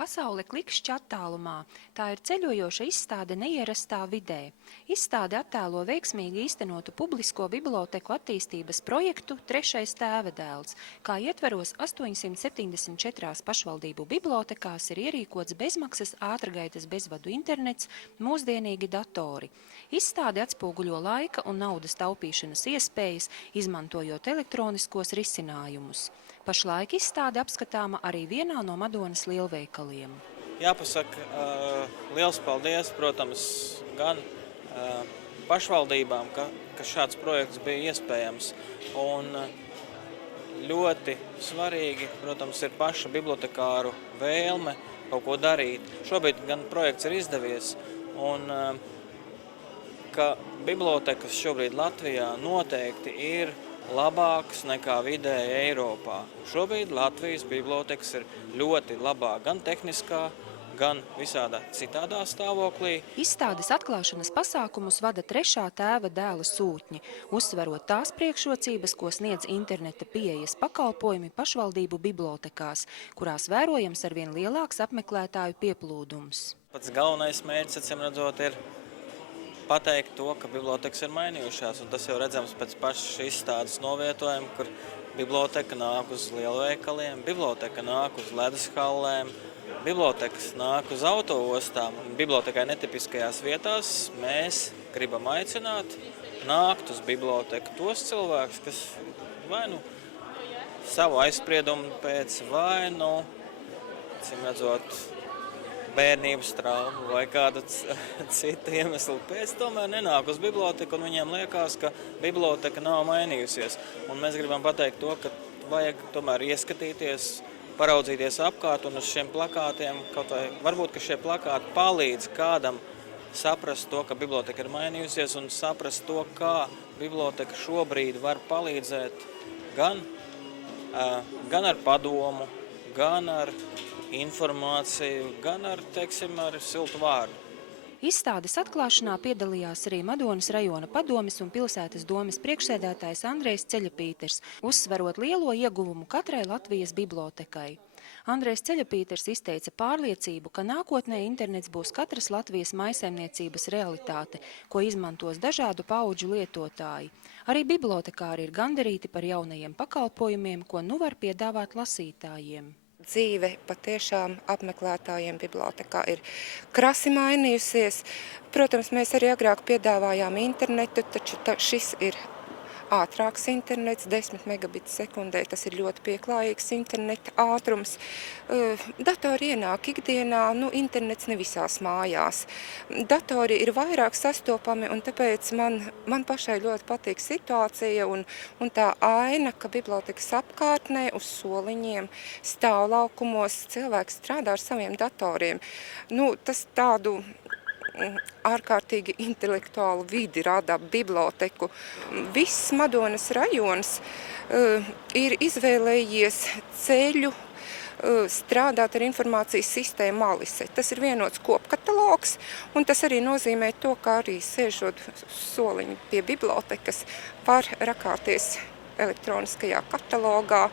Pasaule klikšķa attālumā. Tā ir ceļojoša izstāde neierastā vidē. Izstāde attēlo veiksmīgi īstenotu publisko biblioteku attīstības projektu Trešais tēvedēls, kā ietveros 874 pašvaldību bibliotekās ir ierīkots bezmaksas ātrgaitas bezvadu internets, mūsdienīgi datori. Izstāde atspoguļo laika un naudas taupīšanas iespējas, izmantojot elektroniskos risinājumus. Pašlaik izstāde apskatāma arī vienā no Madonas lielveikaliem. Jāpasaka liels paldies, protams, gan pašvaldībām, ka šāds projekts bija iespējams. Un ļoti svarīgi, protams, ir paša bibliotekāru vēlme kaut ko darīt. Šobrīd gan projekts ir izdevies, un ka bibliotekas šobrīd Latvijā noteikti ir labāks nekā vidēji Eiropā. Šobrīd Latvijas bibliotekas ir ļoti labā gan tehniskā, gan visādā citādā stāvoklī. Izstādes atklāšanas pasākumus vada Trešā tēva dēla sūtņi, uzsverot tās priekšrocības, ko sniedz interneta pieejas pakalpojumi pašvaldību bibliotekās, kurās vērojams arvien lielāks apmeklētāju pieplūdums. Pats galvenais mērķis, acīm redzot, ir pateikt to, ka bibliotekas ir mainījušās, un tas jau redzams pēc pašas izstādes novietojuma, kur biblioteka nāk uz lielveikaliem, biblioteka nāk uz ledus-hallēm, bibliotekas nāk uz autoostām. Bibliotekai netipiskajās vietās mēs gribam aicināt nākt uz biblioteku tos cilvēkus, kas vai nu savu aizspriedumu pēc, vai nu, acīm redzot, bērnības traumu vai kāda cita iemesla pēc, tomēr nenāk uz biblioteku, un viņiem liekas, ka biblioteka nav mainījusies. Un mēs gribam pateikt to, ka vajag tomēr ieskatīties, paraudzīties apkārt, un uz šiem plakātiem, kaut vai varbūt, ka šie plakāti palīdz kādam saprast to, ka biblioteka ir mainījusies, un saprast to, kā biblioteka šobrīd var palīdzēt gan ar padomu, gan ar informāciju, gan ar, teiksim, ar siltu vārdu. Izstādes atklāšanā piedalījās arī Madonas rajona padomes un pilsētas domes priekšsēdētājs Andrejs Ceļapīters, uzsverot lielo ieguvumu katrai Latvijas bibliotekai. Andrejs Ceļapīters izteica pārliecību, ka nākotnē internets būs katras Latvijas maisaimniecības realitāte, ko izmantos dažādu paudžu lietotāji. Arī bibliotekāri ir gandarīti par jaunajiem pakalpojumiem, ko nu var piedāvāt lasītājiem. Dzīve patiešām apmeklētājiem bibliotekā ir krasi mainījusies. Protams, mēs arī agrāk piedāvājām internetu, taču šis ir ātrāks internets, 10 megabits sekundē, tas ir ļoti pieklājīgs interneta ātrums. Datori ienāk ikdienā, internets ne visās mājās. Datori ir vairāk sastopami, un tāpēc man pašai ļoti patīk situācija un tā aina, ka bibliotekas apkārtnē uz soliņiem stāvlaukumos cilvēks strādā ar saviem datoriem. Tas tādu ārkārtīgi intelektuālu vidi rada biblioteku. Viss Madonas rajons ir izvēlējies ceļu strādāt ar informācijas sistēmu Alise. Tas ir vienots kopkatalogs, un tas arī nozīmē to, ka arī sēžot soliņu pie bibliotekas var rakāties elektroniskajā katalogā,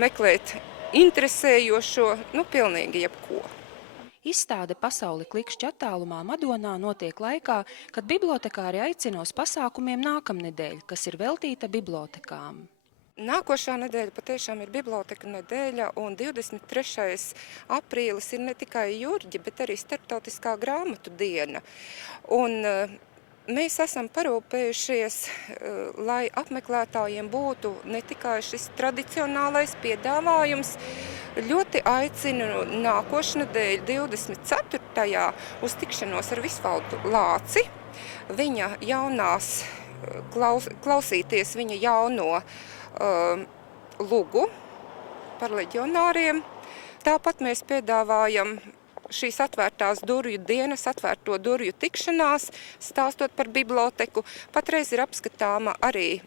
meklēt interesējošo, pilnīgi jebko. Izstāde Pasaule klikšķa attālumā Madonā notiek laikā, kad bibliotekāri aicina uz pasākumiem nākamnedēļ, kas ir veltīta bibliotekām. Nākošā nedēļa patiešām ir biblioteka nedēļa, un 23. aprīlis ir ne tikai Jurģa, bet arī starptautiskā grāmatu diena. Un mēs esam parūpējušies, lai apmeklētājiem būtu ne tikai šis tradicionālais piedāvājums. Ļoti aicinu nākošnedēļ 24. uz tikšanos ar Visvaldu Lāci, viņa jaunās, klausīties viņa jauno lugu par leģionāriem. Tāpat mēs piedāvājam šīs atvērtās durvju dienas, atvērto durvju tikšanās, stāstot par biblioteku. Patreiz ir apskatāma arī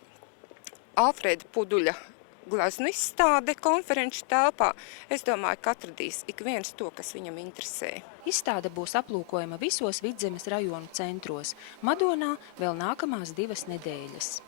Alfrēda Puduļa gleznu izstāde konferenču telpā. Es domāju, ka atradīs ik viens to, kas viņam interesē. Izstāde būs aplūkojama visos Vidzemes rajonu centros. Madonā vēl nākamās 2 nedēļas.